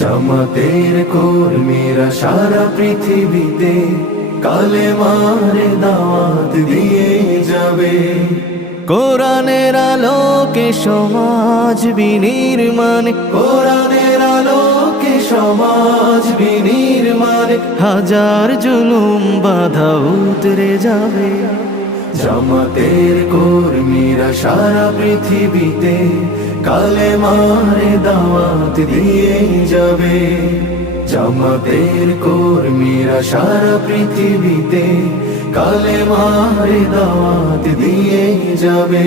জামাতের কর্মীরা সারা পৃথিবীতে কালেমার দাওয়াত দিয়ে যাবে। কোরআনের আলোকে সমাজ বিনির্মাণ, কোরআনের আলোকে সমাজ বিনির্মাণ, হাজার জুলুম বাধা উতরে যাবে। জামাতের কর্মীরা সারা পৃথিবীতে কালেমার দাওয়াত দিয়ে যাবে। জামাতের কর্মীরা সারা পৃথিবীতে কালেমার দাওয়াত দিয়ে যাবে।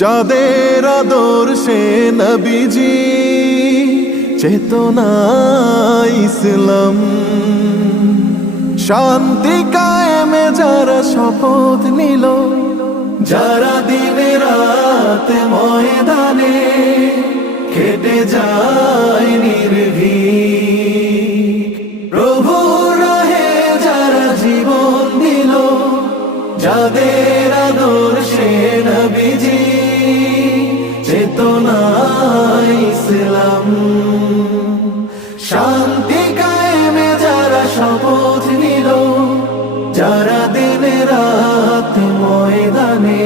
যাদের আদর্শে নবীজি চেতনা ইসলাম, শান্তি কায়েমে যারা শপথ নিল, যারা দিনে রাত ময়দানে খেটে যায় নির্ভীক, প্রভুর রাহে যারা জীবন দিল, যাদের আদর্শে নবীজি চেতনা ইসলাম, শান্তি কায়েমে যারা শপথ নিল, যারা দিনে রাত ময়দানে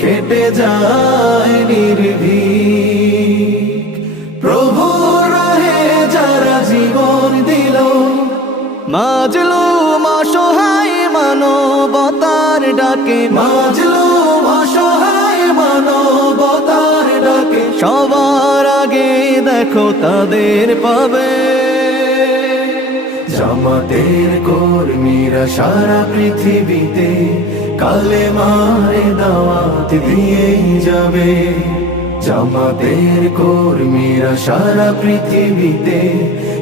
খেটে যায় নির্ভীক, প্রভুর রাহে যারা জীবন দিল, মাজলুম অসহায় মানবতার ডাকে, মাজলুম অসহায় মানবতার ডাকে, সবার আগে দেখো তাদের পাবে। জামাতের কর্মীরা সারা পৃথিবীতে কালেমার দাওয়াত দিয়ে যাবে। জামাতের কর্মীরা সারা পৃথিবীতে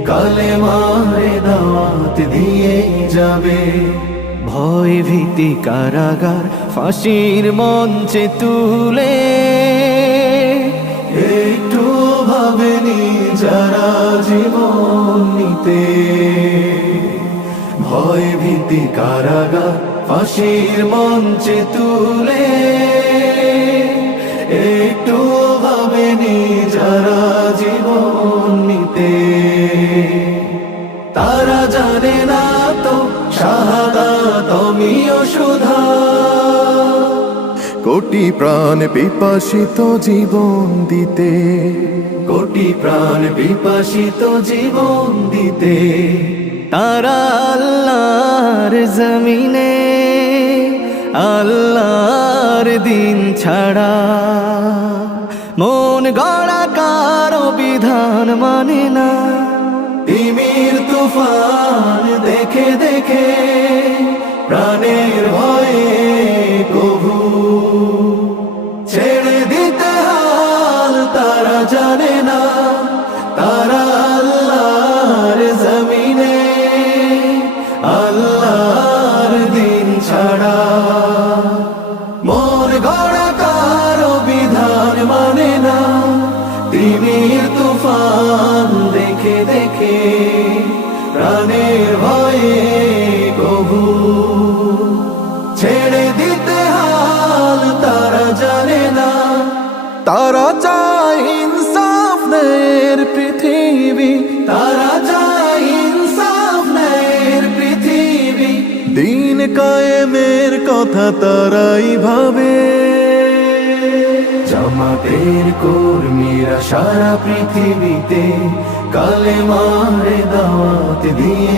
কালেমার দাওয়াত দিয়ে যাবে। ভয় ভীতি কারাগার ফাঁসির মঞ্চে তুলে, একটু ভাবেনি যারা জীবন নিতে, ভয় ভীতি কারাগার ফাঁসির মঞ্চে তুলে, একটু ভাবেনি যারা জীবন নিতে, তারা জানে না তো শাহাদাত অমিয় সুধা, কোটি প্রাণ বিপাসিত জীবন দিতে, কোটি প্রাণ বিপাসিত জীবন দিতে, তারা আল্লাহর জমিনে আল্লাহর দিন ছাড়া মন গড়া কারো বিধান মানে না। তিমির তুফান দেখে দেখে প্রাণের ভয়ে কভু ছেড়ে দিতে হাল তারা জানে না, তারা আল্লাহর জমিনে আল্লাহর দিন ছাড়া মন গড়া কারো বিধান মানে না। তিমির তুফান দেখে দেখে প্রাণের ভয়ে কভু ছেড়ে দিতে হাল তারা জানে না, তারা চায় ইনসাফ ন্যায়ের পৃথিবী, তারা চায় ইনসাফ ন্যায়ের পৃথিবী, দিন কায়েমের কথা তারাই ভাবে। জামাতের কর্মীরা সারা পৃথিবীতে কালেমার দাওয়াত দিয়ে